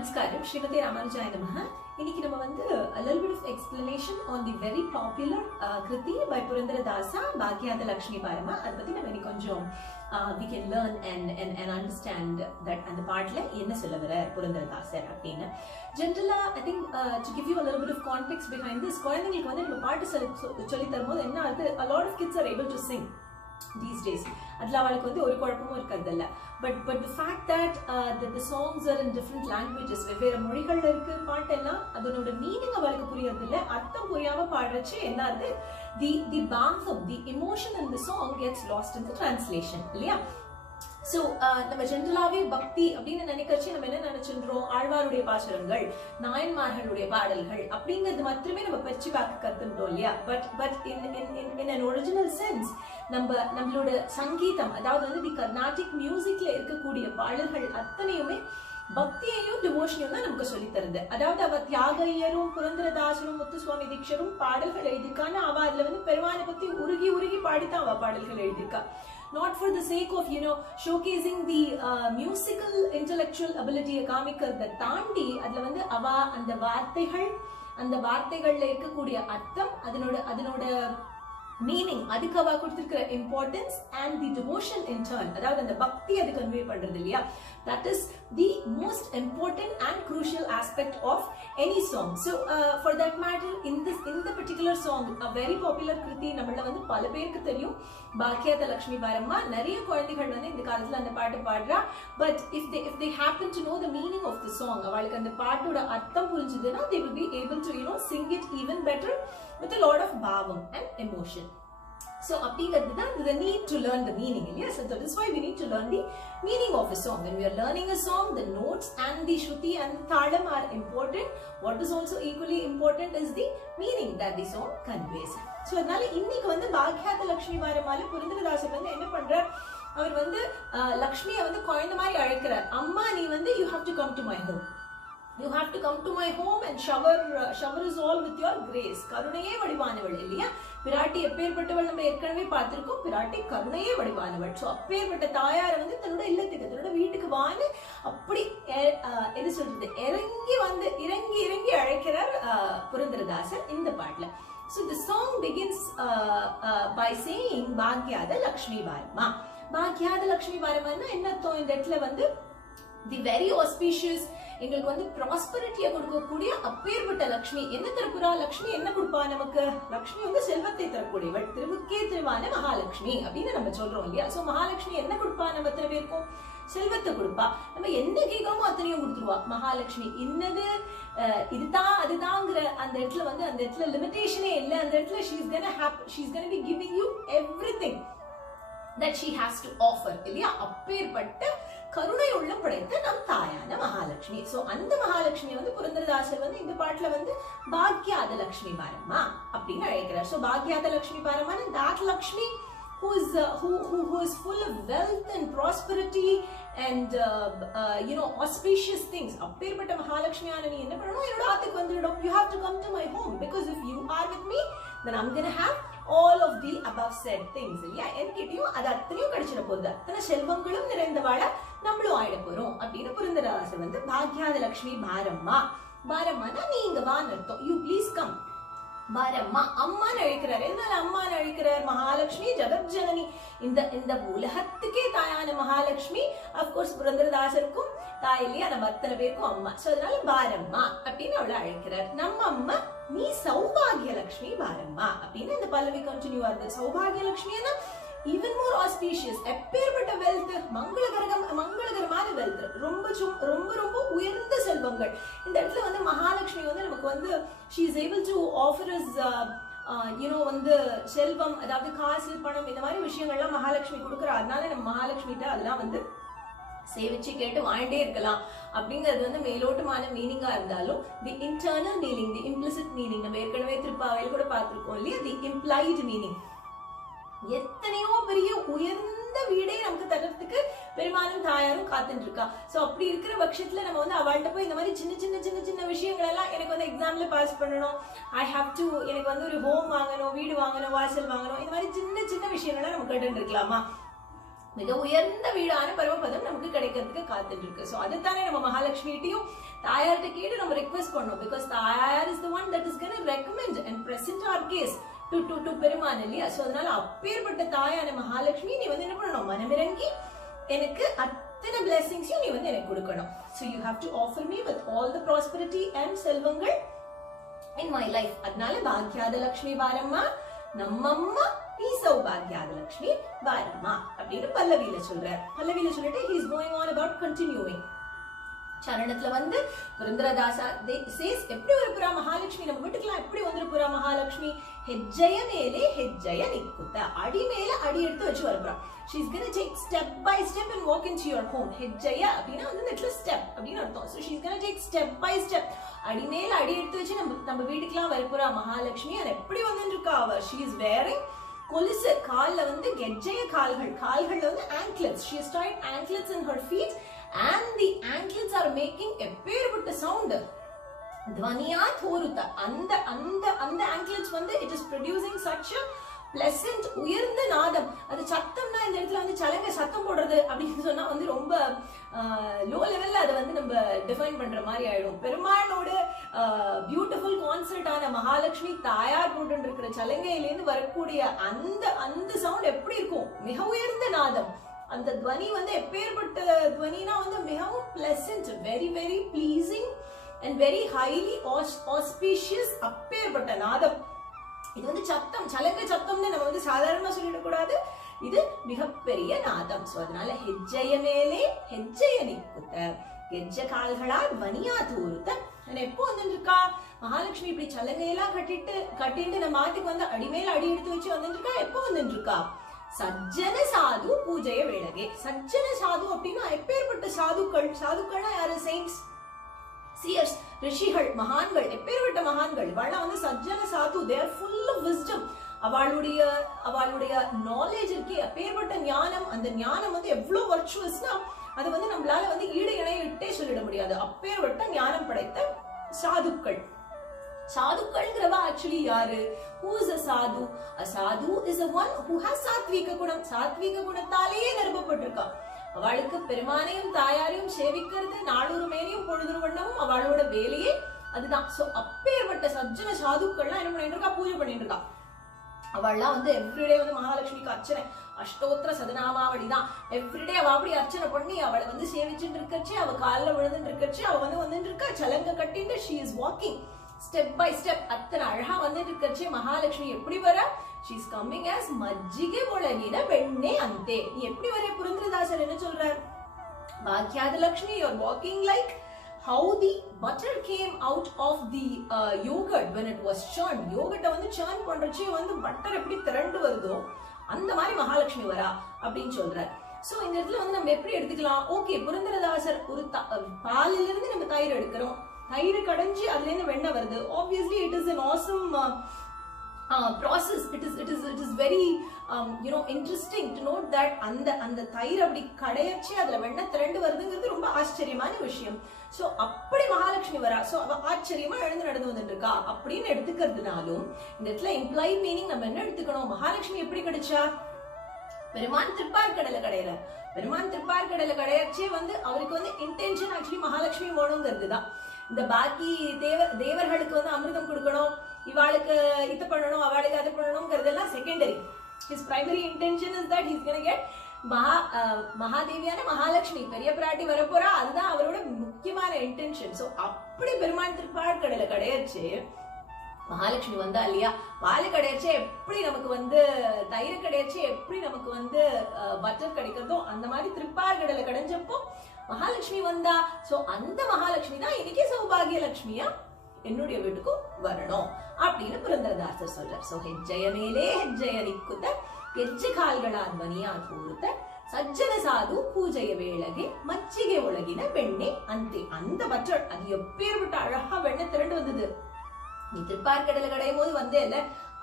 Namaskaram, Srimati Ramanujaya Namaha. இன்னைக்கு நம்ம வந்து a little bit of explanation on the very popular Kriti by Purandaradasa, Bhagyada Lakshmi Parama. அது பத்தி நம்ம இன்னைக்கு கொஞ்சம் we can learn and understand that அந்த பாட்டுல என்ன சொல்ல வர புரந்தரதாசர் அப்படின்னு. Generally, I think to give you a little bit of context behind this, குழந்தைகளுக்கு வந்து நம்ம பாட்டு சொல்லி தரும்போது என்ன ஆகுது, a lot of kids are able to sing these days. அதுல அவளுக்கு வந்து ஒரு குழப்பமும் இருக்கிறது இல்ல. But the fact that the songs are in different languages, வெவ்வேறு மொழிகள்ல இருக்கு பாட்டெல்லாம், அதனோட மீனிங் அவளுக்கு புரியறது இல்ல. அர்த்தம் புரியாம பாடுறச்சு என்ன ஆகுது, the warmth of the emotion in the song gets lost in the translation இல்லையா? So நம்ம ஜெனரலாவே பக்தி அப்படின்னு நினைக்கிறச்சு நம்ம என்ன நினைச்சிருந்தோம், ஆழ்வாருடைய பாசுரங்கள், நாயன்மார்களுடைய பாடல்கள் அப்படிங்கிறது மட்டுமே நம்ம பற்றி பார்க்க கத்துட்டோம் இல்லையா? But in an original sense நம்மளோட சங்கீதம், அதாவது வந்து தி கர்நாடிக் மியூசிக்ல இருக்கக்கூடிய பாடல்கள் அத்தனையுமே பக்தியையும் டிவோஷனையும் தான் நமக்கு சொல்லி தருது. அதாவது அவ தியாகையரும் புரந்தரதாசரும் முத்துசுவாமி தீட்சரும் பாடல்கள் எழுதியிருக்கான்னு அவ அதுல வந்து பெருமானை பத்தி உருகி பாடித்தான் அவ பாடல்கள் எழுதியிருக்கா. Not for the sake of showcasing the musical intellectual ability காமிக்கிறத தாண்டி அதுல வந்து அவ அந்த வார்த்தைகள்ல இருக்கக்கூடிய அர்த்தம், அதனோட மீனிங், அதுக்கு அவ கொடுத்திருக்கிற importance and the devotion in turn, அதாவது அந்த பக்தி அது கன்வே பண்றது இல்லையா? That is the most important and crucial aspect of any song. So for that matter, in the particular song, a very popular Kriti நம்மள வந்து பல பேருக்கு தெரியும், பாக்யாத லக்ஷ்மி பாரம்மா. நிறைய குழந்தைகள் வந்து இந்த காலத்துல அந்த பாட்டு பாடுறா. But if they happen to know the meaning of the song, அவளுக்கு அந்த பாட்டோட அர்த்தம் புரிஞ்சுதுன்னா they will be able to sing it even better with a lot of bhavam and emotion. So the need to learn the meaning. Yes, so that is why we need to learn the meaning of a song. When we are learning a song, the notes and the shruti and the thalam are important. What is also equally important is the meaning that the song conveys. So அதனால இன்னைக்கு வந்து பாக்யாத லக்ஷ்மி பாரமால புரந்தரதாசர் வந்து என்ன பண்றார், அவர் வந்து லக்ஷ்மியை வந்து குழந்தை மாதிரி அழைக்கிறார். அம்மா நீ வந்து you have to come to my home. You have to come to my home and shower us all with your grace. கருணையே வடிவானவள் இல்லையா? பிராட்டி எப்பேற்பட்டவள் நம்ம ஏற்கனவே பார்த்திருக்கோம். பிராட்டி கருணையே வடிவானவள். சோ அப்பேற்பட்ட தாயார வந்து தன்னோட இல்லத்துக்கு, தன்னோட வீட்டுக்கு வான்னு அப்படி என்ன சொல்றது, இறங்கி அழைக்கிறார் புரந்தரதாசர் இந்த பாட்டுல. So the song begins by saying பாக்யாத Lakshmi பாரமா. பாக்யாத லக்ஷ்மி பாரமான்னா என்ன அர்த்தம்? இந்த இடத்துல வந்து தி வெரி ஆஸ்பீஷியஸ், எங்களுக்கு வந்து ப்ராஸ்பரிட்டியை கொடுக்கக்கூடிய அப்பேற்பட்ட லக்ஷ்மி. என்ன தரப்புறா லக்ஷ்மி? என்ன கொடுப்பா நமக்கு? லக்ஷ்மி வந்து செல்வத்தை தரக்கூடியவள், திருவுக்கே திருவான மகாலட்சுமி அப்படின்னு நம்ம சொல்றோம் இல்லையா? சோ மகாலட்சுமி என்ன கொடுப்பா? நம்ம எத்தனை பேருக்கும் செல்வத்தை கொடுப்பா. நம்ம என்ன கேட்காமோ அத்தனையும் கொடுத்துருவா மகாலட்சுமி. இன்னது இதுதான் அதுதாங்கிற அந்த இடத்துல வந்து அந்த இடத்துல லிமிடேஷனே இல்லை. அந்த இடத்துல she's gonna be giving you everything that she has to offer இல்லையா? அப்பேற்பட்ட கருணை உள்ள படைத்த நம் தாயான மகாலட்சுமி. சோ அந்த மகாலட்சுமி வந்து புரந்தரதாசர் வந்து இந்த பாட்டுல வந்து பாக்யாத லக்ஷ்மி பாரம்மா அப்படின்னு அழைக்கிறார். சோ பாக்யாத லக்ஷ்மி பாரம்மா, that Lakshmi who is full of wealth and prosperity and auspicious things. அப்பேற்பட்ட மகாலட்சுமியான நீ என்ன பண்ணணும், என்னோட ஆத்துக்கு வந்துடும். You have to come to my home because if you are with me then I'm going to have all of the above said things இல்லையா? என்கிட்டயும் அது அத்தனையும் கிடைச்சிட போகுது, அத்தனை செல்வங்களும் நிறைந்தவாள நம்மளும் ஆயிட போறோம் அப்படின்னு புரந்தரதாசர் வந்து பாக்யாத லக்ஷ்மி பாரம்மா. பாரம்மானா நீ இங்க வான்னு அர்த்தம். You please come. பாரம்மா அம்மான்னு அழைக்கிறார். எதனால அம்மான்னு அழைக்கிறார்? மகாலட்சுமி ஜெகத் ஜனனி, இந்த உலகத்துக்கே தாயான மகாலட்சுமி. அப்கோர்ஸ் புரந்தரதாசருக்கும் தாய் இல்லையா? நம்ம அத்தனை பேருக்கும் அம்மா. சோ அதனால பாரம்மா அப்படின்னு அவளை அழைக்கிறார். நம்ம அம்மா நீ சௌபாகிய லட்சுமி பாரம்மா அப்படின்னு இந்த பல்லவி கண்டினியூ ஆகுது. சௌபாகிய லட்சுமினா even more auspicious, எப்பேற்பட்ட வெல்த், மங்களகரமான வெல்த், ரொம்ப உயர்ந்த செல்வங்கள். இந்த இடத்துல வந்து மகாலட்சுமி வந்து நமக்கு வந்து she is able to offer us வந்து செல்வம், அதாவது காசு பணம், இந்த மாதிரி விஷயங்கள்லாம் மகாலட்சுமி கொடுக்குறா. அதனால நம்ம மகாலட்சுமிட்ட அதெல்லாம் வந்து சேவிச்சு கேட்டு வாழ்ந்தே இருக்கலாம் அப்படிங்கிறது வந்து மேலோட்டமான மீனிங்கா இருந்தாலும் தி இன்டர்னல் மீனிங், தி இம்ப்ளிசிட் மீனிங், நம்ம ஏற்கனவே திருப்பாவையில் கூட பார்த்திருக்கோம் இல்லையா? தி இம்ப்ளைடு மீனிங், எத்தனையோ பெரிய உயர்ந்த வீடே நமக்கு தரத்துக்கு பெருமானும் தாயாரும் காத்துட்டு இருக்கா. சோ அப்படி இருக்கிற பட்சத்துல நம்ம வந்து அவள்கிட்ட போய் இந்த மாதிரி சின்ன விஷயங்கள் எல்லாம், எனக்கு வந்து எக்ஸாம்ல பாஸ் பண்ணணும், ஐ ஹாவ் டு, எனக்கு வந்து ஒரு ஹோம் வாங்கணும், வீடு வாங்கணும், வாசல் வாங்கணும், இந்த மாதிரி சின்ன விஷயங்கள்லாம் நம்ம கேட்டு இருக்கலாமா? மிக உயர்ந்த வீடான பரமபதம் நமக்கு கிடைக்கிறதுக்கு காத்துட்டு இருக்கு. சோ அதுதானே நம்ம மகாலட்சுமிகிட்டையும் தாயார்கிட்ட கேட்டு நம்ம ரெக்வெஸ்ட் பண்ணோம். Because Thayar is the one that is gonna recommend and present our case to Perumal இல்லையா. சோ அதனால அப்பேற்பட்ட தாயான மகாலட்சுமி நீ வந்து என்ன பண்ணணும், மனமிறங்கி எனக்கு அத்தனை பிளெஸிங்ஸையும் நீ வந்து எனக்கு கொடுக்கணும். So you have to offer me with all the prosperity and செல்வங்கள் in my life. அதனால பாக்யாத லட்சுமி வாரம்மா, நம்மம்மா நீ சௌபாகியாத லட்சுமி வாரம்மா அப்படின்னு பல்லவியில சொல்றார். பல்லவியில சொல்லிட்டு he is going on about continuing. சரணத்துல வந்து புரந்தரதாசா சேஸ் எப்படி ஒரு புறா மகாலட்சுமி நம்ம வீட்டுக்குலாம் எப்படி வந்து புறா மகாலட்சுமி ஹெஜ்ஜய மேலே ஹெஜ்ஜய நிக்குத்த, அடி மேல அடி எடுத்து வச்சு வரப்புறா. she is going to take step by step and walk into your home. ஹெஜ்ஜய அப்படினா வந்து நெட்ல ஸ்டெப் அப்படினு அர்த்தம். so she is going to take step by step, அடி மேல அடி எடுத்து வச்சு நம்ம வீட்டுக்குலாம் வரப்புறா மகாலட்சுமி. அது எப்படி வந்துட்டு இருக்கா அவ, she is wearing கொலுசு, கால்ல வந்து கெஜ்ஜய கால்கள்ல வந்து anklets. she has tied anklets in her feet and the anklets are making a பேர்பட்ட sound. துவனியா தோருத்த, அந்த anklets வந்து it is producing such a pleasant உயர்ந்த நாதம். அது சத்தம்னா இந்த இடத்துல வந்து சலங்க சத்தம் போடுறது அப்படின்னு சொன்னா வந்து ரொம்ப லோ லெவல்ல அதை வந்து நம்ம டிஃபைன் பண்ற மாதிரி ஆயிடும். பெருமாளோட பியூட்டிஃபுல் கான்சர்ட் ஆன மகாலட்சுமி தாயார் போட்டு இருக்கிற சலங்கையிலேருந்து வரக்கூடிய அந்த சவுண்ட் எப்படி இருக்கும், மிக உயர்ந்த நாதம். அந்த துவனி வந்து எப்பேற்பட்ட துவனினா வந்து மிகவும் pleasant, very very pleasing and very highly auspicious, அப்பேற்பட்ட நாதம். இது வந்து சத்தம், சலங்க சத்தம்னு நம்ம வந்து சாதாரணமா சொல்லிடக்கூடாது, இது மிகப்பெரிய நாதம். சோ அதனால ஹெஜ்ஜய மேலே ஹெஜ்ஜய நிக்குத்த, கெஜ்ஜ கால்களா துவனியா தூருத்த. எப்போ வந்துட்டு இருக்கா மகாலட்சுமி இப்படி சலங்கையெல்லாம் கட்டிட்டு நம்ம மாட்டுக்கு வந்து அடிமேல அடி எடுத்து வச்சு வந்துட்டு இருக்கா. எப்போ வந்துட்டு இருக்கா, சஜ்ஜன சாது பூஜைய வேளகே. சஜ்ஜன சாது அப்படின்னா எப்பேற்பட்ட சாதுக்கள்னா யாரு, செயின்ட்ஸ், சீயர்ஸ், ரிஷிகள், மகான்கள், எப்பேற்பட்ட மகான்கள். இவெல்லாம் வந்து சஜ்ஜன சாது, they are full of wisdom. அவளுடைய நாலேஜ் இருக்கே, அப்பேற்பட்ட ஞானம். அந்த ஞானம் வந்து எவ்வளவு வர்ச்சுவஸ்னா அது வந்து நம்மளால வந்து ஈடு இணையிட்டே சொல்லிட முடியாது. அப்பேற்பட்ட ஞானம் படைத்த சாதுக்கள். சாதுக்கள்ங்கிறவ ஆக்சுவலி யாரு, who is a sadhu? A sadhu is a one who has சாத்வீக குணம். சாத்வீக குணத்தாலேயே நிரப்பப்பட்டிருக்கா. அவளுக்கு பெருமானையும் தாயாரையும் சேவிக்கிறது நாளொரு மேனியும் பொழுது வண்ணமும் அவளோட வேலையே அதுதான். சோ அப்பேற்பட்ட சஜ்ஜன சாதுக்கள்லாம் என்ன பண்ணிட்டு இருக்கா, பூஜை பண்ணிட்டு இருக்கா. அவள்லாம் வந்து எவ்ரிடே வந்து மகாலட்சுமிக்கு அர்ச்சனை, அஷ்டோத்திர சதநாமாவளிதான். எவ்ரிடே அவ அப்படி அர்ச்சனை பண்ணி அவளை வந்து சேவிச்சுட்டு இருக்கச்சு, அவ காலில் விழுந்துட்டு இருக்கச்சு, அவ வந்து வந்துட்டு இருக்கா சலங்க கட்டிட்டு, she is walking step by step. அத்தனை அழகா வந்துட்டு இருக்கச்சு மகாலட்சுமி எப்படி வர, she is coming as மஜ்ஜிகை ஒளகின பெண்ணே அந்தே. நீ எப்படி வர, புரந்தரதாசர் என்ன சொல்றார், பாக்யாத Lakshmi you are walking like how the butter came out of the yogurt when it was churned. yogurt வந்து churn பண்றச்சே வந்து பட்டர் எப்படி திரண்டு வருதோ அந்த மாதிரி மகாலட்சுமி வரா அப்படின்னு சொல்றார். சோ இந்த இடத்துல வந்து நம்ம எப்படி எடுத்துக்கலாம், ஓகே புரந்தரதாசர் ஒரு பாலில இருந்து நம்ம தயிர் எடுக்கிறோம், தயிர் கடைஞ்சி அதுல இருந்து வெண்ணெய் வருது. obviously it is an awesome process. it is very interesting to note that அந்த தயிர் அப்படி கடையச்சு அதுல வெண்ணெய் திரண்டு வருதுங்கிறது ரொம்ப ஆச்சரியமான விஷயம். சோ அப்படி மகாலட்சுமி வரா. சோ அவ ஆச்சரியமா எழுந்து நடந்து வந்துட்டு இருக்கா அப்படின்னு எடுத்துக்கிறதுனாலும் இந்த இடத்துல இம்ப்ளாய் மீனிங் நம்ம என்ன எடுத்துக்கணும், மகாலட்சுமி எப்படி கிடைச்சா, பெருமான் திருப்பார்கடலை கடையில. பெருமான் திருப்பார்கடலை கடையச்சே வந்து அவருக்கு வந்து இன்டென்ஷன் ஆக்சுவலி மகாலட்சுமி வேணுங்கிறது தான். இந்த பாக்கி தேவர்களுக்கு வந்து அமிர்தம் கொடுக்கணும், இவாளுக்கு இது பண்ணணும், அவளுக்கு அது பண்ணணும்ங்கிறதெல்லாம் secondary. his primary intention is that he's going to get மகாதேவியான மகாலட்சுமி பெரிய பிராட்டி வரப்போறா, அதுதான் அவரோட முக்கியமான இன்டென்ஷன். சோ அப்படி பெருமான் திருப்பார்கடலை கடையச்சு மகாலட்சுமி வந்தா இல்லையா, பால் கடையச்சு எப்படி நமக்கு வந்து தயிர் கடையச்சு எப்படி நமக்கு வந்து பட்டர் கிடைக்கிறதோ அந்த மாதிரி திருப்பார்கடலை கடைஞ்சப்போ மகாலட்சுமி வந்தா. சோ அந்த மகாலட்சுமி தான் இன்னைக்கு சௌபாகிய லட்சுமியா என்னுடைய வீட்டுக்கும் வரணும் அப்படின்னு புரந்தரதாசர் சொல்றார். சோ ஹெஜ்ஜய மேலே ஹெஜ்ஜய நிக்குத்த, ಗೆಜ್ಜೆ ಕಾಲ್ಗಳಾ ಧ್ವನಿಯಾ ತೋರುತ್ತ, ಸಜ್ಜನ ಸಾಧು பூஜைய வேளகே மச்சிகை ஒளகின பெண்ணே அந்தே. அந்த பட்டர் அது எப்பேற்பட்ட அழகா வெண்ணெய் திரண்டு வந்தது. நீ திருப்பார்கடலை கடையும் போது வந்தே இல்ல,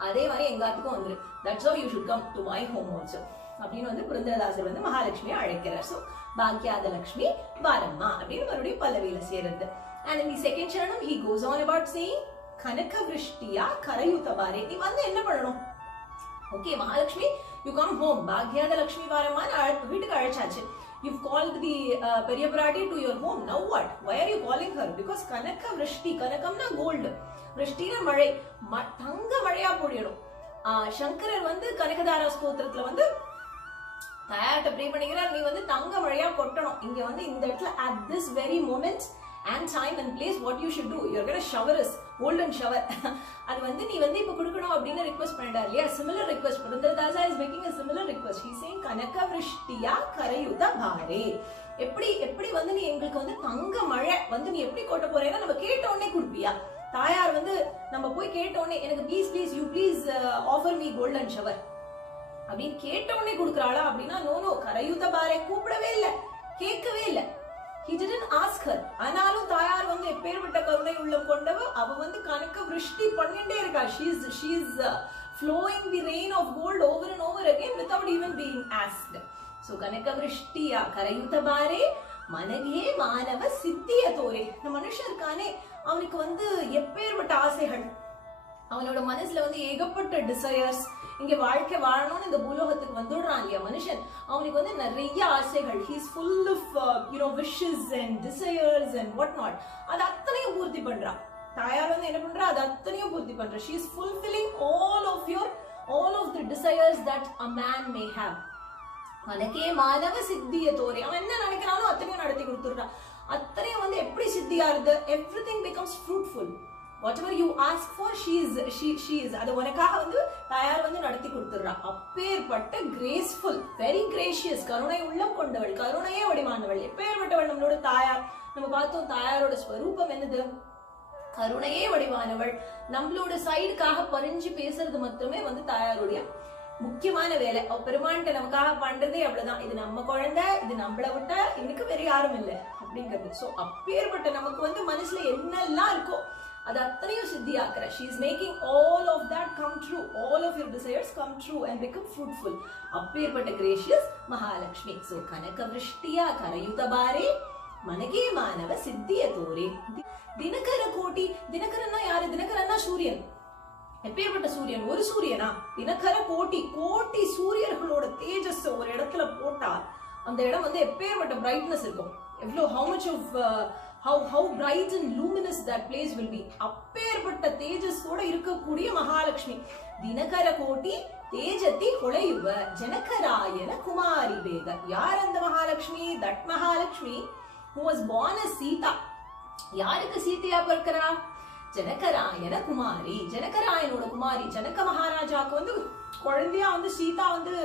அதே மாதிரி எங்காத்துக்கும் வந்துரு. That's how you should come to my home also அப்படின்னு வந்து புரந்தரதாசர் வந்து மகாலட்சுமியை அழைக்கிறார். சோ பாக்யாத லட்சுமி வாரம்மா அப்படின்னு மறுபடியும் பல்லவியில சேருது. And in the second charanam he goes on about saying கனக விருஷ்டியா கரயுதபாரே. நீ வந்து என்ன பண்ணணும், okay Mahalakshmi you come home, பாக்யாத லட்சுமி வாரம்மா வீட்டுக்கு அழைச்சாச்சு. you've called the Periya Pirati to your home. Now what? Why are you calling her? Because Kanaka Vrishti, Kanakamna gold, Vrishti na Malai, Tanga Malaya பொழியணும். சங்கரர் வந்து கனகதாரா ஸ்தோத்திரத்துல வந்து தயார்ட்ட ப்ரே பண்ணிக்கிறார், நீ வந்து தங்க மழையா கொட்டணும். இங்க வந்து இந்த இடத்துல at this very moment and time and place what you should do, you're going to shower us golden shower. அது வந்து நீ வந்து இப்ப கொடுக்கணும் அப்படின்னு ரிக்வெஸ்ட் பண்ணிட்டார் இல்லையா? Similar request Purandaradasa is making a similar request. He's saying கனக விருஷ்டியா கரையுத பாரே. எப்படி வந்து நீ எங்களுக்கு வந்து தங்க மழை வந்து நீ எப்படி கொட்ட போறேன்னா நம்ம கேட்ட உடனே கொடுப்பியா? தாயார் வந்து நம்ம போய் கேட்ட உடனே எனக்கு please you please offer me golden shower அப்படின்னு கேட்ட உடனே கொடுக்குறாளா அப்படின்னா நோ கரையுத பாரே கூப்பிடவே இல்லை, கேட்கவே இல்லை. He didn't ask her. ஆனாலும் தாயார் வந்து எப்பேற்பட்ட கருணை உள்ளம் கொண்டவ, அவ வந்து கனக விருஷ்டி பண்ணிட்டே இருக்கா. She is flowing the rain of gold over and over again without even being asked. So கனக விருஷ்டியா கரையுத பாரே மனகே மானவ சித்திய தோரே. இந்த மனுஷன் இருக்கானே அவனுக்கு வந்து எப்பேற்பட்ட ஆசைகள், அவனோட மனசுல வந்து ஏகப்பட்ட டிசையர்ஸ். இங்க வாழ்க்கை வாழணும்னு இந்த பூலோகத்துக்கு வந்துடுறான் இல்லையா மனுஷன், அவனுக்கு வந்து நிறைய ஆசைகள். he is full of wishes and desires and what not. அது அத்தனையும் பூர்த்தி பண்றான் தாயார் வந்து என்ன பண்றா, அது அத்தனையும் பூர்த்தி பண்றா. she is fulfilling all of the desires that a man may have. மனக்கே மானவ சித்திய தோரே. அவன் என்ன நினைக்கிறானோ அத்தனையும் நடத்தி கொடுத்துடுறான். அத்தனையும் வந்து எப்படி சித்தியாருது? everything becomes fruitful. whatever you ask for she is அது உனக்காக வந்து தாயார் வந்து நடத்தி கொடுத்துடுறா. அப்பேற்பட்ட கிரேஸ்ஃபுல், வெரி கிரேஷியஸ், கருணை உள்ளம் கொண்டவள், கருணையே வடிவானவள், எப்பேற்பட்டவள் நம்மளோட தாயார். நம்ம பார்த்தோம் தாயாரோட ஸ்வரூபம் என்னது? கருணையே வடிவானவள். நம்மளோட சைடுக்காக பறிஞ்சு பேசுறது மட்டுமே வந்து தாயாருடைய முக்கியமான வேலை. பெருமான்கிட்ட நமக்காக பண்றதே அவ்வளவுதான். இது நம்ம குழந்தை, இது நம்மளை விட்டா இன்னைக்கு வேற யாரும் இல்லை அப்படிங்கிறது. சோ அப்பேற்பட்ட நமக்கு வந்து மனசுல என்னெல்லாம் இருக்கோ அது அத்தனையும் சித்தியாக்குற. she is making all of that come true, all of your desires come true and become fruitful. அப்பேற்பட்ட gracious மகாலட்சுமி. so கனக விருஷ்டியா கரையுத பாரே மனகே மானவ சித்திய தோரே. தினகர கோட்டி. தினகரன்னா யாரு? தினகரன்னா சூரியன். எப்பேற்பட்ட சூரியன்? ஒரு சூரியனா? தினகர கோட்டி, கோட்டி சூரியர்களோட தேஜஸ் ஒரு இடத்துல போட்டா அந்த இடம் வந்து எப்பேற்பட்ட பிரைட்னஸ் இருக்கும். எவ்வளவு how bright and luminous that place will be. அப்பேற்பட்ட தேஜஸோட இருக்கக்கூடிய மகாலட்சுமி. தினகர கோட்டி தேஜதி ஹொளையுவ ஜனகராயன குமாரி பேக. யார் அந்த Mahalakshmi? that Mahalakshmi who was born as Sita. யாருக்கு சீதையா பிறக்கிறா? ஜனகராயன குமாரி, ஜனகராயனோட குமாரி. ஜனக மகாராஜாக்கு வந்து குழந்தையா வந்து சீதா வந்து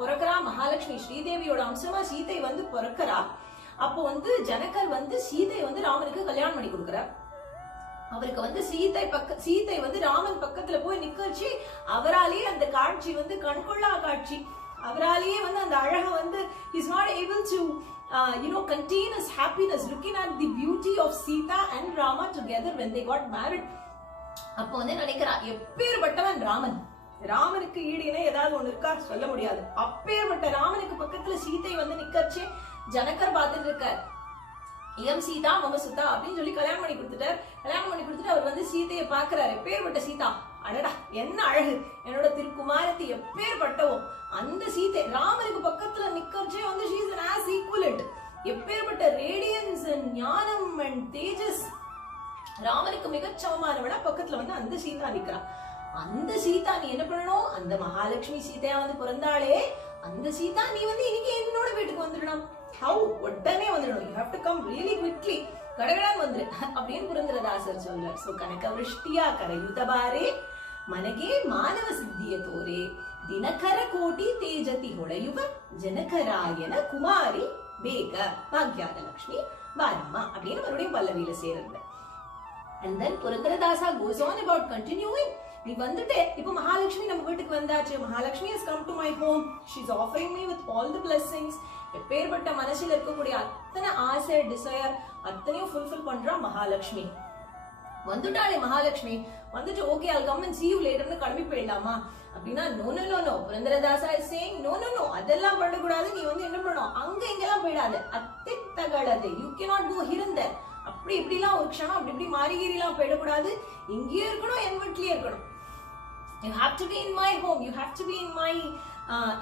பிறக்கிறா. மகாலட்சுமி ஸ்ரீதேவியோட அம்சமா சீதை வந்து பிறக்கிறா. அப்போ வந்து ஜனகர் வந்து சீதை வந்து ராமனுக்கு கல்யாணம் பண்ணி கொடுக்கிறார். அவருக்கு வந்து சீதை வந்து ராமன் பக்கத்துல போய் நிக்கச்சு. அவராலேயே அந்த காட்சி வந்து கண்கொள்ளா காட்சி. அவராலேயே வந்து அந்த அழக வந்து he is not able to contain his happiness looking at the beauty of Sita and Rama together when they got married. அப்போ வந்து நினைக்கிறா, எப்பேற்பட்டவன் ராமன், ராமனுக்கு ஈடு இணை ஏதாவது ஒண்ணு இருக்கா? சொல்ல முடியாது. அப்பேற்பட்ட ராமனுக்கு பக்கத்துல சீதை வந்து நிக்கச்சு. ஜனகர் பார்த்துட்டு இருக்கார். எம் சீதா மம சுதா அப்படின்னு சொல்லி கல்யாணம் பண்ணி கொடுத்துட்டார். கல்யாணம் பண்ணி கொடுத்துட்டு அவர் வந்து சீதையை பாக்குறாரு. எப்பேற்பட்ட சீதா, அடடா என்ன அழகு, என்னோட திருக்குமாரத்தி எப்பேற்பட்டவோ. அந்த சீதை ராமனுக்கு பக்கத்துல நிக்கச்சே வந்து she is an as equivalent. எப்பேற்பட்ட ரேடியன்ஸ் அண்ட் ஞானம் அண்ட் தேஜஸ். ராமனுக்கு மிகச்சமமானவளா பக்கத்துல வந்து அந்த சீதா நிக்கிறா. அந்த சீதா நீ என்ன பண்ணணும்? அந்த மகாலட்சுமி சீதையா வந்து பிறந்தாலே அந்த சீதா நீ வந்து இன்னைக்கு என்னோட வீட்டுக்கு வந்துடணும். ஹவு? உடனே வந்துடணும். You have to come really quickly. கடகடான் வந்துரு அப்படின்னு புரந்தரதாசர் சொல்றார். சோ கனக விருஷ்டியா கரையுத பாரே மனகே மானவ சித்திய தோரே தினகர கோட்டி தேஜதி ஹொளையுவ ஜனகராயன குமாரி வேக பாக்யாத லட்சுமி வாரம்மா அப்படின்னு மறுபடியும் பல்லவியில சேர்றது. And then புரந்தரதாசா goes on about continuing. நீ வந்துட்டு இப்போ மகாலட்சுமி நம்ம வீட்டுக்கு வந்தாச்சு. Mahalakshmi has come to my home. She is offering me with all the blessings. எப்பேற்பட்ட மனசுல இருக்கக்கூடிய அத்தனை ஆசை டிசையர் அத்தனையும் ஃபுல்ஃபில் பண்றா மகாலட்சுமி. வந்துட்டாளே மகாலட்சுமி, வந்துட்டு okay I'll come and see you later னு கிளம்பி போயிடலாமா அப்படின்னா நோ. புரந்தரதாசா is saying no அதெல்லாம் பண்ணக்கூடாது. நீ வந்து என்ன பண்ணணும்? அங்க இங்கெல்லாம் போயிடாது. அத்தித்தகளது you cannot go here and there. அப்படி இப்படிலாம் ஒரு க்ஷணம் அப்படி இப்படி மாறிகிரிலாம் போயிடக்கூடாது. இங்கேயே இருக்கணும், என் வீட்லயே இருக்கணும். You have to be in my home. You have to be in my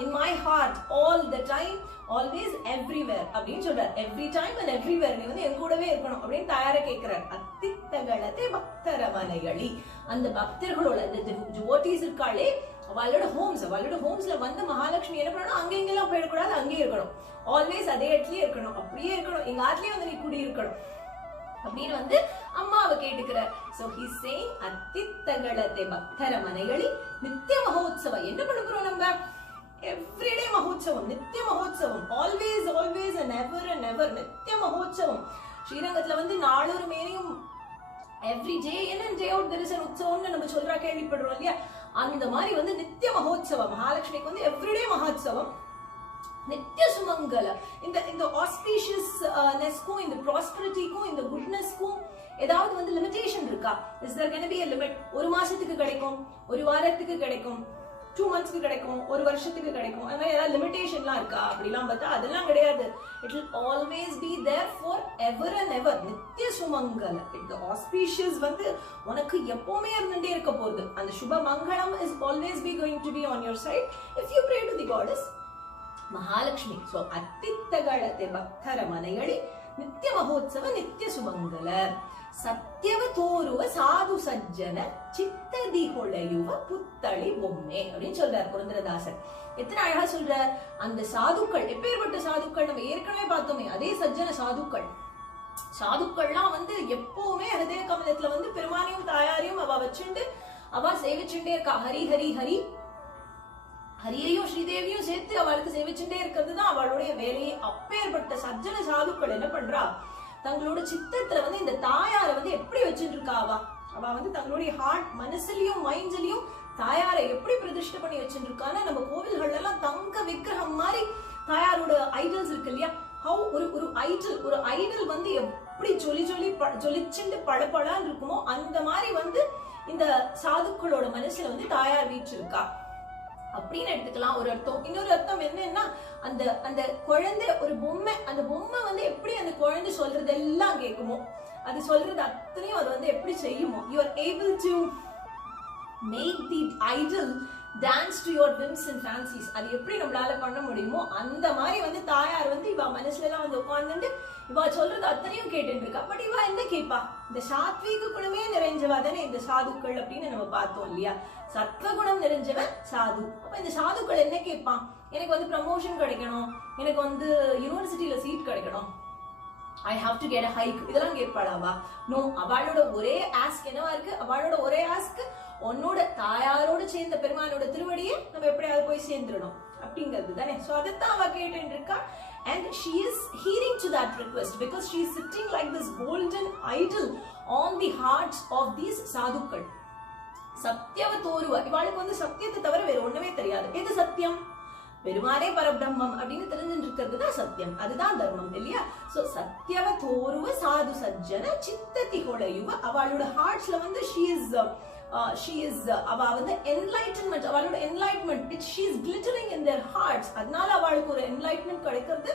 in my heart all the time always everywhere அப்படின்னு சொல்றார். every time and everywhere நீ வந்து என் கூடவே இருக்கணும் அப்படின்னு தாயார கேட்கிறார். அத்தித்தகளத்தை பக்தர மனைகளி, அந்த பக்தர்களோட அந்த டிவோட்டீஸ் இருக்காளே அவளோட ஹோம்ஸ்ல வந்து மகாலட்சுமி என்ன பண்ணணும், அங்க எங்கெல்லாம் போயிடக்கூடாது, அங்கேயே இருக்கணும், ஆல்வேஸ் அதே இடத்துலயே இருக்கணும், அப்படியே இருக்கணும், எங்க ஆட்லயே வந்து நீ குடி இருக்கணும் அப்படின்னு வந்து அம்மாவை கேட்டுக்கிறார். சோ he's saying அத்தித்தகளத்தை பக்தர மனைகளி நித்திய மகோத்சவம். என்ன பண்ண போறோம் நம்ம? எவ்ரிடே மகோத்சவம், நித்திய மகோத்சவம், ஆல்வேஸ் அண்ட் எவர் நித்திய மகோத்சவம். ஸ்ரீரங்கத்துல வந்து நாளொரு மேனையும் every day in day out there is an உற்சவம்னு நம்ம சொல்றா கேள்விப்படுறோம் இல்லையா? அந்த மாதிரி வந்து நித்திய மகோத்சவம். மகாலட்சுமிக்கு வந்து எவ்ரிடே மகோத்சவம், நித்திய சுமங்கல. இந்த ஆஸ்பீஷியஸ்னஸ்க்கும் இந்த ப்ராஸ்பரிட்டிக்கும் இந்த குட்னஸ்க்கும் ஏதாவது வந்து லிமிடேஷன் இருக்கா? Is there can be a limit? ஒரு மாசத்துக்கு கிடைக்கும், ஒரு வாரத்துக்கு கிடைக்கும், 2 monthsக்கு கிடைக்கும், ஒரு வருஷத்துக்கு கிடைக்கும், அந்த மாதிரி ஏதாவது லிமிடேஷன்லாம் இருக்கா? அப்படிலாம் பார்த்தா அதெல்லாம் கிடையாது. It will always be there for ever and ever. நித்திய சுமங்கல. இந்த ஆஸ்பீஷியஸ் வந்து உனக்கு எப்பவுமே இருந்துட்டே இருக்க போகுது. அந்த சுப மங்களம் is always be going to be on your side if you pray to the goddess Mahalakshmi. So ಅತ್ತಿತ್ತಗಳತೆ ಭಕ್ತರ ಮನೆಗಳಿ ನಿತ್ಯ ಮಹೋತ್ಸವ ನಿತ್ಯ ಸುಮಂಗಲ. ಸತ್ಯವ ತೋರುವ ಸಾಧು ಸಜ್ಜನ ಚಿತ್ತದಿ ಹೊಳೆಯುವ புத்தளி பொம்மை அப்படின்னு சொல்றார் புரந்தரதாசர். எத்தனை அழகா சொல்றார். அந்த சாதுக்கள் எப்பேற்பட்ட சாதுக்கள், நம்ம ஏற்கனவே பார்த்தோமே, அதே சஜ்ஜன சாதுக்கள்லாம் வந்து எப்பவுமே ஹிருதய கமலத்துல வந்து பெருமானையும் தாயாரையும் அவ வச்சுண்டு அவ சேவிச்சுட்டே இருக்கா. ஹரி ஹரி ஹரி, ஹரியையும் ஸ்ரீதேவியும் சேர்த்து அவளுக்கு சேவிச்சுட்டே இருக்கிறது தான் அவளுடைய வேலையை. அப்பேற்பட்ட சஜ்ஜன சாதுக்கள் என்ன பண்றா, தங்களோட சித்தத்துல வந்து இந்த தாயாரை வந்து எப்படி வச்சுட்டு இருக்கா. அவ வந்து தங்களுடைய ஹார்ட் மனசுலயும் மைண்ட்லயும் தாயாரை எப்படி பிரதிஷ்டை பண்ணி வச்சுட்டு இருக்கான்னு நம்ம கோவில்கள் எல்லாம் தங்க விக்கிரகம் மாதிரி தாயாரோட ஐடல்ஸ் இருக்கு இல்லையா? ஹவு ஒரு ஐடல் வந்து எப்படி ஜொலிச்சுண்டு படப்படான்னு இருக்குமோ அந்த மாதிரி வந்து இந்த சாதுக்களோட மனசுல வந்து தாயார் வீற்றிருக்கா அப்படின்னு எடுத்துக்கலாம் ஒரு அர்த்தம். இன்னொரு அர்த்தம் என்னன்னா, அந்த குழந்தை ஒரு பொம்மை, அந்த பொம்மை வந்து எப்படி அந்த குழந்தை சொல்றது எல்லாம் கேட்குமோ, அது சொல்றது அத்தனையும் அது வந்து எப்படி செய்யுமோ, you are able to make the idol dance to your whims and fancies. அது எப்படி நம்மளால பண்ண முடியுமோ அந்த மாதிரி வந்து தாயார் வந்து இவ மனசுல எல்லாம் வந்து உட்கார்ந்துட்டு இவ சொல்றது அத்தனையும் கேட்டுட்டு இருக்கா. பட் இவ என்ன கேட்பா? இந்த சாத்வீக குணமே நிறைஞ்சவா தானே இந்த சாதுக்கள் அப்படின்னு நம்ம பார்த்தோம் இல்லையா? சத்வகுணம் நிறைஞ்சவன் சாது. அப்ப இந்த சாதுக்கள் என்ன கேட்பான்? எனக்கு வந்து ப்ரமோஷன் கிடைக்கணும், எனக்கு வந்து யூனிவர்சிட்டியில சீட் கிடைக்கணும், I have to get a hike, இதெல்லாம் கேட்பாளாவா? நோ. அவளோட ஒரே ஆஸ்க் என்னவா இருக்கு? அவளோட ஒரே ஆஸ்க் உன்னோட தாயாரோட சேர்ந்த பெருமானோட திருவடியை நம்ம எப்படியாவது போய் சேர்ந்துடணும் அப்படிங்கிறது தானே. சோ அதைத்தான் அவ கேட்டு இருக்கா. And she is heeding to that request because she is sitting like this golden idol on the hearts of these sadhukal. சத்தியவ தோருவ. இவாளுக்கு வந்து சத்தியத்தை தவிர வேற ஒண்ணுமே தெரியாது. எது சத்தியம்? பெருமானே பரபிரம்மம் அப்படின்னு தெரிஞ்சுட்டு இருக்கிறது தான் சத்தியம், அதுதான் தர்மம் இல்லையா? சோ சத்தியவ தோருவ சாது சஜ்ஜன சித்ததி கொளையுவ. அவளோட ஹார்ட்ஸ்ல வந்து she is அவ வந்து enlightenment, அவளோட enlightenment which she is glittering in their hearts. அதனால அவளுக்கு ஒரு enlightenment கிடைக்கிறது.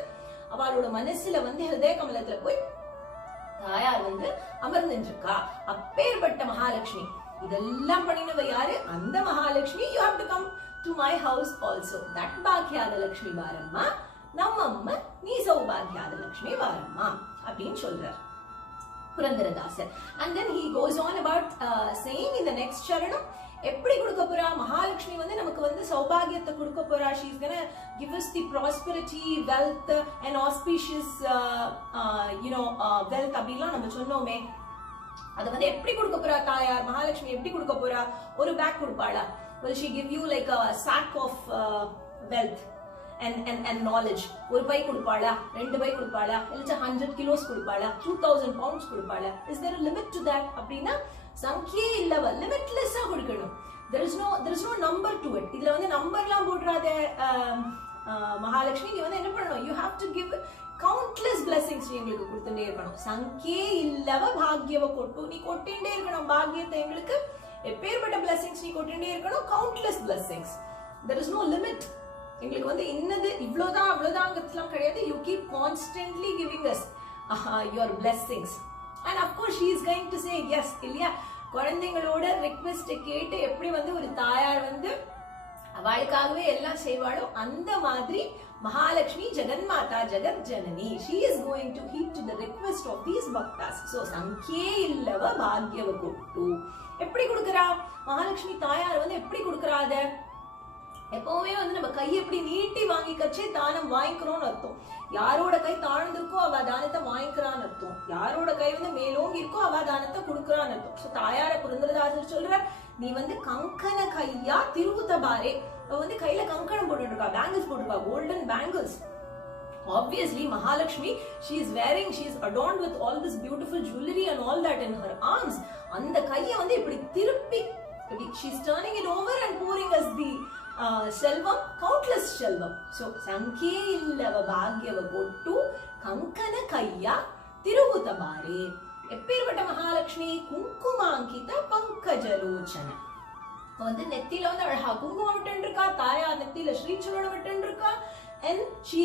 அவளோட மனசுல வந்து ஹிருதய கமலத்துல போய் தாயார் வந்து அமர்ந்துருக்கா. அப்பேற்பட்ட மகாலட்சுமி. இதெல்லாம் பண்ணினவ யாரு? அந்த Mahalakshmi. you have to come to my house also. that பாக்யாத Lakshmi வாரம்மா, நம்மம்மா நீ சௌபாக்யாத லட்சுமி வாரம்மா அப்படின்னு சொல்றார் Purandaradasar. And then he goes on about saying in the next charanam எப்படி கொடுக்க போறா மகாலட்சுமி வந்து நமக்கு வந்து சௌபாகியத்தை கொடுக்க போறா. she is going to give us the prosperity, wealth and auspicious wealth அப்படிலாம் நம்ம சொன்னோமே. அது வந்து எப்படி கொடுக்க போறா தாயார் மகாலட்சுமி? எப்படி கொடுக்க போறா? ஒரு back கொடுப்பாளா? will she give you like a sack of wealth and knowledge? ஒரு பை கொடுப்பாளா? 2 பை கொடுப்பாளா? இல்ல 100 kilos கொடுப்பாளா? 2000 pounds கொடுப்பாளா? is there a limit to that? அப்படினா சங்கியே இல்லவ, லிமிட்லெஸ்ஸா கொடுக்கணும். there is no number to it. இதுல வந்து நம்பர்லாம் போட்றாத மகாலட்சுமி. நீ வந்து என்ன பண்ணணும்? you have to give countless blessings நீ உங்களுக்கு கொடுத்துட்டே இருக்கணும். சங்கியே இல்லவ பாக்யவ கொட்டு, நீ கொட்டிண்டே இருக்கணும் பாக்யத்தை. எங்களுக்கு எப்பேற்பட்ட blessings நீ கொட்டிண்டே இருக்கணும். countless blessings. there is no limit. எங்களுக்கு வந்து இன்னது இவ்வளவுதான் அவ்வளவுதாங்கிறதுலாம் கிடையாது. you keep constantly giving us your blessings. and of course she is going to say yes இல்லையா? குழந்தைங்களோட ரிக்வெஸ்ட் கேட்டு எப்படி வந்து ஒரு தாயார் வந்து அவளுக்காகவே எல்லாம் செய்வாளோ அந்த மாதிரி Mahalakshmi Jaganmata Jagat Janani, she is going to heed to the request of these bhaktas. So Sankhye illava bhagyava kottu. எப்படி கொடுக்கறா மகாலட்சுமி தாயார் வந்து எப்படி கொடுக்கறா? அத எப்பவுமே வந்து நம்ம கையை எப்படி நீட்டி வாங்கி கச்சே தானம் வாங்கிக்கிறோம்னு அர்த்தம். யாரோட கை தாழ்ந்திருக்கோ அவ தானத்தை வாங்கிக்கிறான்னு அர்த்தம். யாரோட கை வந்து மேலோங்கி இருக்கோ அவ தானத்தை கொடுக்கறான்னு அர்த்தம். சோ தாயார புரந்தரதாசர் சொல்ற, நீ வந்து கங்கன கையா திருவுத்த பாரே. அவ வந்து கையில கங்கணம் போட்டுட்டு இருக்கா, பேங்கிள்ஸ் போட்டுருக்கா, golden bangles. Obviously Mahalakshmi, she is adorned with all this beautiful jewelry and all that in her arms. அந்த கையை வந்து இப்படி திருப்பி she is turning it over and pouring us the selvam, countless selvam. So Sankhye illava bhagyava kottu kankana kayya tiruvuthabare. எப்பேர்பட்ட Mahalakshmi? குங்குமாங்கித பங்கஜலோச்சன. வந்து நெத்தியில வந்து அழகா குங்குமம் விட்டு இருக்கா, தாயார் நெத்தியில ஸ்ரீசூர்ணம் விட்டு இருக்கா. And she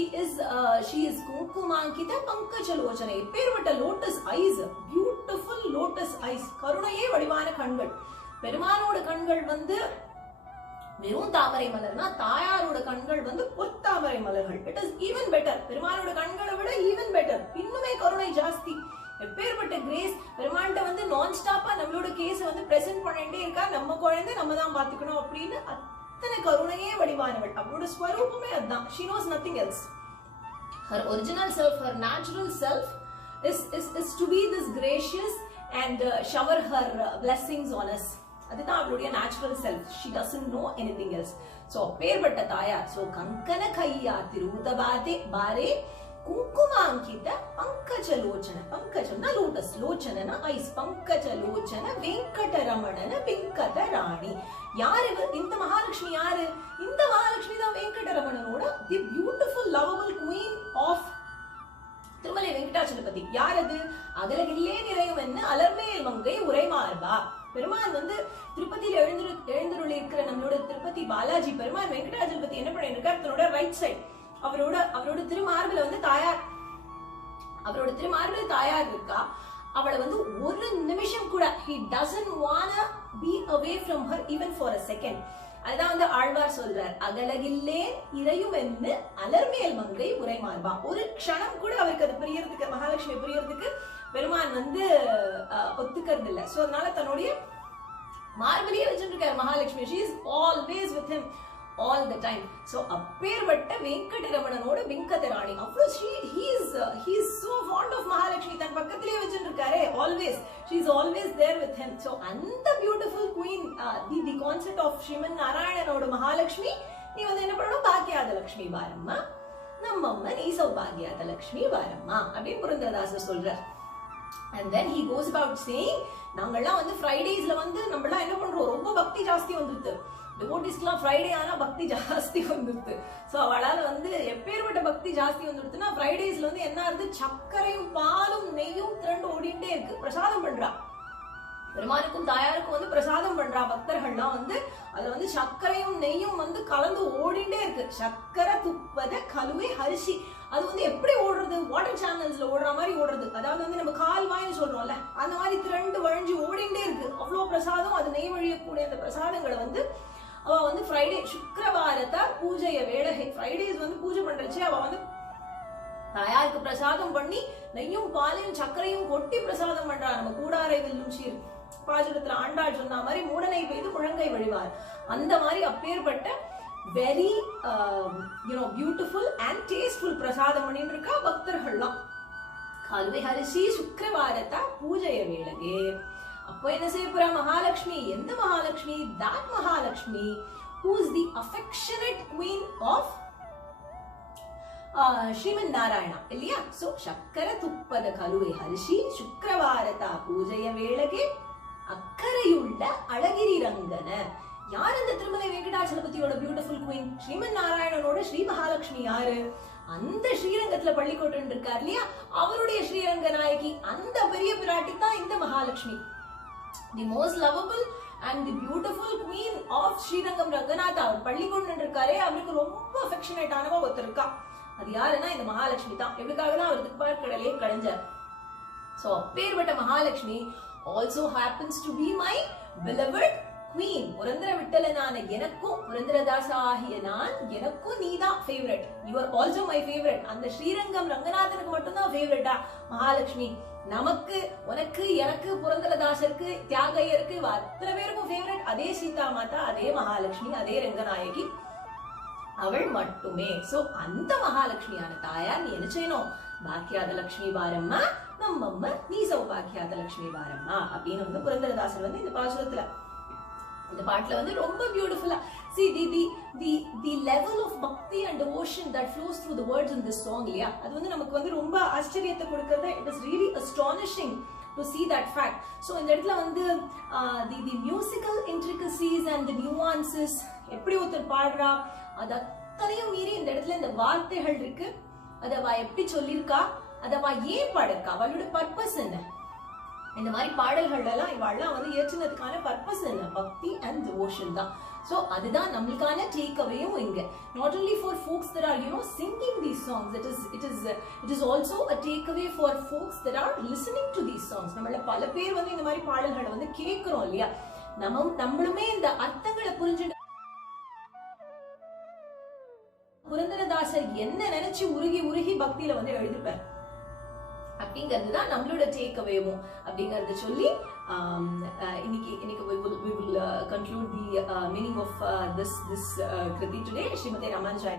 is kunkumankita pankajalochana. எப்பேர்பட்ட lotus eyes, beautiful lotus eyes, கருணையே வடிவான கண்கள். பெருமானோட கண்கள் வந்து வெறும் தாமரை மலர்னா தாயாரோட கண்கள் வந்து பொத்தாமரை மலர்கள். It is even better. பெருமானோட கண்களை விட ஈவன் பெட்டர், இன்னுமே கருணை ஜாஸ்தி. எப்பேர்பட்ட கிரேஸ்! பெருமான்ட்ட வந்து நான் ஸ்டாப்பா நம்மளோட கேஸை வந்து பிரசன்ட் பண்ணிட்டே இருக்கா. நம்ம குழந்தை நம்ம தான் பாத்துக்கணும் அப்படின்னு அத்தனை கருணையே வடிவானவள். அவளோட ஸ்வரூபமே அதுதான். She knows nothing else. Her original self, her natural self is to be this gracious and shower her blessings on us. அதுதான் அவளுடைய natural self. She doesn't know anything else. So பேர்பட்ட தாயார். So கங்கன கையா திருவுதபாதே பாரே குங்குமாங்கித பங்கஜலோச்சன. பங்கஜம்னா லோட்டஸ், லோச்சனனா ஐஸ். பங்கஜலோச்சன வெங்கடரமணன வெங்கட ராணி. யாரு இந்த மகாலட்சுமி? யாரு இந்த மகாலட்சுமி? தான் வெங்கடரமணனோட the beautiful lovable queen of Tirumala Venkatachalapathi. யார் அது? அகலகில்லே நிறையும் என்ன அலர்மேல் மங்கை உரைமார்பா. பெருமான் வந்து திருப்பதியில எழுந்துருளி இருக்கிற நம்மளோட திருப்பதி பாலாஜி பெருமான் வெங்கடாச்சலபதி என்ன பண்ணிருக்கார்? தன்னோட ரைட் சைட் அவரோட திருமார்பில வந்து தாயார், அவரோட திருமார்பில தாயார் இருக்கா. அவளை வந்து ஒரு நிமிஷம் கூட he doesn't wanna be away from her even for a second. அதான் வந்து ஆழ்வார் சொல்றார், அகலகில்லே இறையும் என்று அலர்மேல் மங்கை உரைமார்பா. ஒரு க்ஷணம் கூட அவருக்கு அது புரியறதுக்கு, மகாலட்சுமி புரியறதுக்கு பெருமான் வந்து ஒத்துக்கிறது இல்ல. சோ அதனால தன்னுடைய மார்பிலேயே வச்சுட்டு இருக்கார் Mahalakshmi. she is always with him all the time. So அப்பேர்பட்ட வெங்கடரமணனோட வெங்கடராணி. அவ்வளோ he is so fond of Mahalakshmi. தன் பக்கத்திலேயே வச்சுட்டு இருக்காரே always. She is always there with him. So அந்த beautiful queen, the concept of Sriman நாராயணனோட Mahalakshmi, நீ வந்து என்ன பண்ணணும்? பாக்கியாத லட்சுமி பாரம்மா, நம்மம்மா நீ சௌபாகியாத லட்சுமி பாரம்மா அப்படின்னு புரந்தரதாசர் சொல்றார். And then he goes about saying, நாங்கெல்லாம் வந்து ஃப்ரைடேஸ்ல வந்து நம்மளாம் என்ன பண்றோம்? ரொம்ப பக்தி ஜாஸ்தி வந்துருது. டிவோட்டிஸ்க்குலாம் ஃப்ரைடே ஆனா பக்தி ஜாஸ்தி வந்துருது. சோ அவளால வந்து எப்பேர்பட்ட பக்தி ஜாஸ்தி வந்துருதுன்னா ஃப்ரைடேஸ்ல வந்து என்ன ஆகுது? சர்க்கரையும் பாலும் நெய்யும் திரண்டு ஓடிட்டே இருக்கு. பிரசாதம் பண்றா, பெருமானுக்கும் தாயாருக்கும் வந்து பிரசாதம் பண்றா. பக்தர்கள்லாம் வந்து அதுல வந்து சர்க்கரையும் நெய்யும் வந்து கலந்து ஓடிட்டே இருக்கு. சர்க்கரை துப்பத கலுவை ஹரிசி. அது வந்து எப்படி ஓடுறது? வாட்டர் சேனல்ஸ்ல ஓடுற மாதிரி ஓடுறது. அதாவது வந்து நம்ம கால் வாயின்னு சொல்றோம்ல, அந்த மாதிரி திரண்டு வழிஞ்சு ஓடிட்டே இருக்கு. அவ்வளவு பிரசாதம். அது நெய் வழியக்கூடிய அந்த பிரசாதங்களை வந்து அவ வந்து ஃப்ரைடே சுக்கிரவாரத்த பூஜைய வேளகை, ஃப்ரைடேஸ் வந்து பூஜை பண்றச்சு அவ வந்து தாயாருக்கு பிரசாதம் பண்ணி நெய்யும் பாலையும் சர்க்கரையும் கொட்டி பிரசாதம் பண்றா. நம்ம கூடாரை வெல்லும் சீர் பாசுரத்துல ஆண்டாள் சொன்ன மாதிரி மூடனை பெய்து முழங்கை வழிவார். அந்த மாதிரி அப்பேற்பட்ட வெரி பியூட்டிஃபுல் அண்ட் டேஸ்ட்ஃபுல் பிரசாதம் பண்ணிட்டு இருக்கா பக்தர்கள்லாம். கல்வி ஹரிசி சுக்கிரவாரத்த பூஜைய வேளகே. அப்போ என்ன செய்ய போறா மகாலட்சுமி? எந்த Mahalakshmi? that Mahalakshmi who is the affectionate queen of Sriman Narayana இல்லையா? சோ சக்கர துப்பத கலுவை ஹரிஷி சுக்கிரவாரதா பூஜைய வேளகே அக்கறையுள்ள அழகிரி ரங்கன. யார் அந்த திருமலை வெங்கடாச்சலபதியோட பியூட்டிஃபுல் குவீன்? ஸ்ரீமன் நாராயணனோட ஸ்ரீ மகாலட்சுமி. யாரு? அந்த ஸ்ரீரங்கத்துல பள்ளிக்கோட்டன் இருக்கார் இல்லையா, அவருடைய ஸ்ரீரங்க நாயகி. அந்த பெரிய பிராட்டி தான் இந்த Mahalakshmi. The most lovable and the beautiful queen of Srirangam Ranganatha. அவர் பள்ளிக்கோட்டன் இருக்காரே, அவருக்கு ரொம்ப அஃபெக்ஷனேட் ஆனவ ஒருத்தர் இருக்கா. அது யாருன்னா இந்த மகாலட்சுமி தான். எதுக்காக தான் அவர் திருப்பார்கடலே கடைஞ்சார். சோ அப்பேர்பட்ட Mahalakshmi also happens to be my beloved queen Purandara விட்டலனான எனக்கும் புரந்தரதாசா ஆகிய நான் எனக்கும் நீதான் favourite. You are also my favourite. அந்த ஸ்ரீரங்கம் ரங்கநாதனுக்கு மட்டும்தான் ஃபேவரட்டா மகாலட்சுமி? நமக்கு உனக்கு எனக்கு புரந்தரதாசருக்கு தியாகையருக்கு அத்தனை பேருக்கும் ஃபேவரட் அதே சீதா மாதா, அதே மகாலட்சுமி, அதே ரங்கநாயகி அவள் மட்டுமே. சோ அந்த மகாலட்சுமியான தாயார் நீ என்ன செய்யணும்? பாக்கியாத லட்சுமி பாரம்மா நம்மம்மா நீ சௌபாக்கியாத லட்சுமி பாரம்மா அப்படின்னு வந்து புரந்தரதாசர் வந்து இந்த பாசுரத்துல இந்த பாட்டுல வந்து ரொம்ப பியூட்டிஃபுல்லா see the level of bhakti and devotion that flows through the words in this song இல்லையா, அது வந்து நமக்கு வந்து ரொம்ப ஆச்சரியத்தை கொடுக்கிறது. It is really astonishing to see that fact. So இந்த இடத்துல வந்து the musical intricacies and the nuances எப்படி ஒருத்தர் பாடுறா அது அத்தனையும் மீறி இந்த இடத்துல இந்த வார்த்தைகள் இருக்கு. அத அவ எப்படி சொல்லிருக்கா, அத அவ ஏன் பாடிருக்கா, அவளோட பர்பஸ் என்ன, இந்த மாதிரி பாடல்கள் எல்லாம் இவெல்லாம் வந்து ஏற்றுனதுக்கான பர்பஸ் என்ன? பக்தி அண்ட் டிவோஷன் தான். சோ அதுதான் நம்மளுக்கான டேக் அவேயும் இங்க. Not only for folks that are singing these songs, it is also a take away for folks that are listening to these songs. நம்மள பல பேர் வந்து இந்த மாதிரி பாடல்களை வந்து கேக்குறோம் இல்லையா, நம்மளுமே இந்த அர்த்தங்களை புரிஞ்சு புரந்தரதாசர் என்ன நினைச்சு உருகி உருகி பக்தியில வந்து எழுதிருப்பார் அப்படிங்கிறது தான் நம்மளோட டேக் அவேவும் அப்படிங்கறத சொல்லி இன்னைக்கு we will conclude the meaning of this kriti today. Srimati Ramanuja